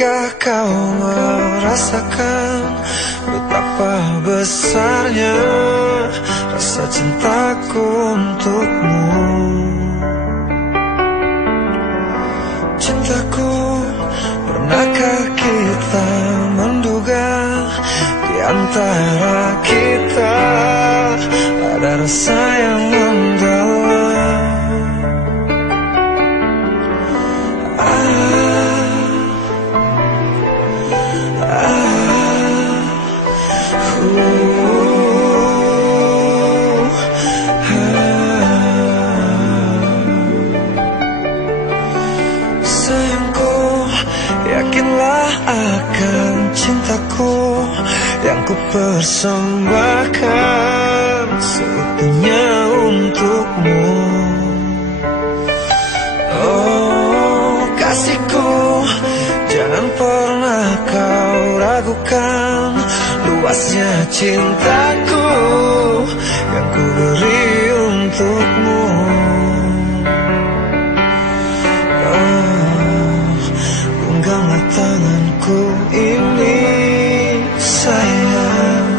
Pernahkah kau merasakan betapa besarnya rasa cintaku untukmu? Cintaku, pernahkah kita menduga di antara kita ada rasa yang mendalam? Sayangku, yakinlah akan cintaku yang ku persembahkan seutuhnya untukmu. Oh kasihku, jangan pernah kau ragukan luasnya cintaku yang ku beri untukmu. Genggamlah tanganku ini sayang,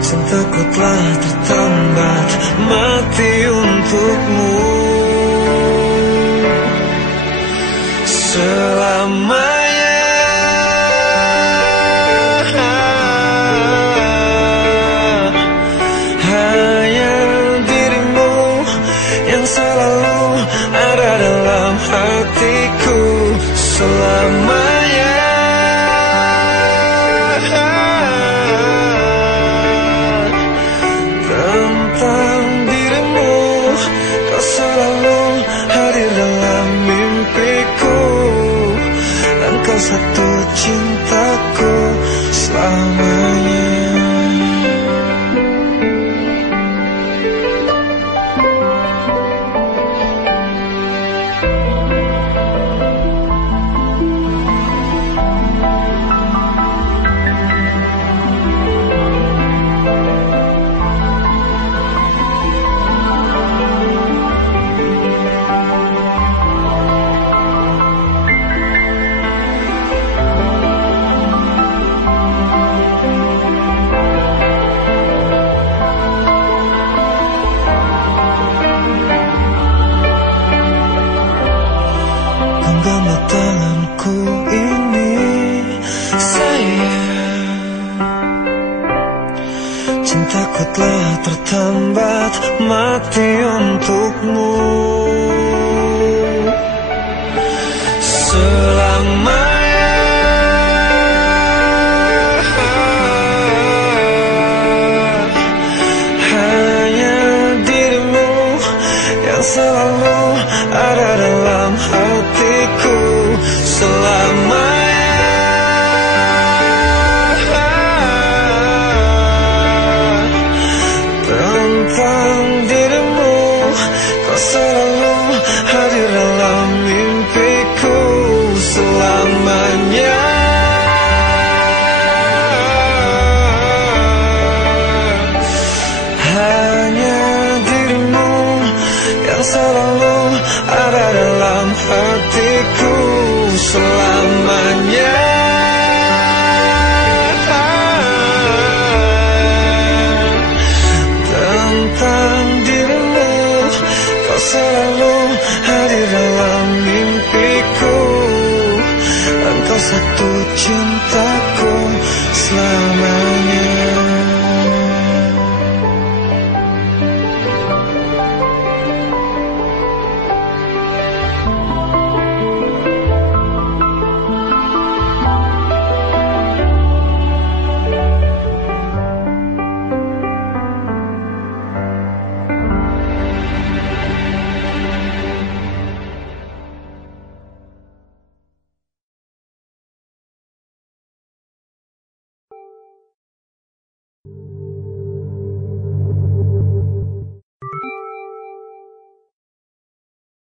cintaku telah tertambat mati untukmu. Selamanya hanya dirimu yang selalu ada dalam hatiku. Selamanya tentang dirimu, kau selalu hadir dalam mimpiku. Engkau satu cintaku selamanya. Genggamlah tanganku ini sayang, cintaku telah tertambat mati untukmu. Selamanya hanya dirimu yang selalu ada dalam hatiku. Selamanya tentang dirimu, kau selalu hadir dalam mimpiku. Selamanya hanya dirimu yang selalu ada dalam hatiku. Selamanya tentang dirimu, kau selalu hadir dalam mimpiku. Engkau satu cintaku selamanya.